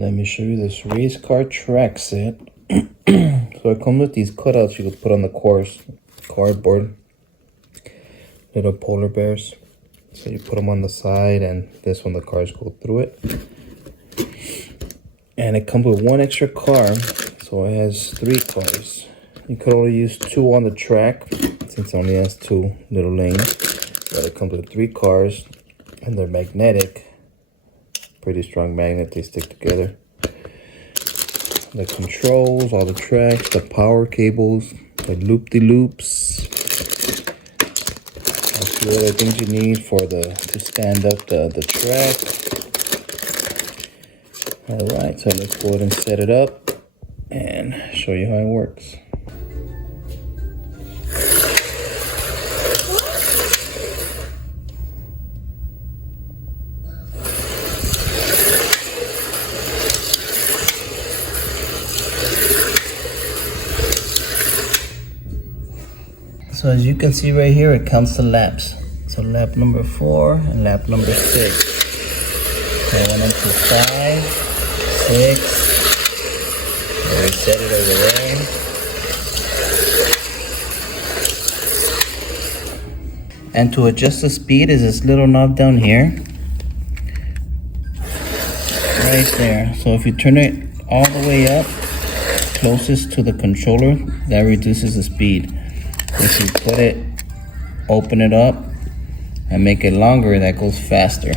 Let me show you this race car track set. So it comes with these cutouts you can put on the course, cardboard, little polar bears. So you put them on the side, and this one the cars go through it. And it comes with one extra car, so it has 3 cars. You could only use 2 on the track since it only has 2 little lanes. But it comes with 3 cars, and they're magnetic. Pretty strong magnet, they stick together. The controls, all the tracks, the power cables, the loop-de-loops. A few other things you need for to stand up the track. Alright, so let's go ahead and set it up and show you how it works. So as you can see right here, it counts the laps. So lap number 4 and lap number 6. I went into 5, 6. And we set it over there. And to adjust the speed is this little knob down here. Right there. So if you turn it all the way up, closest to the controller, that reduces the speed. If you put it, open it up, and make it longer, that goes faster.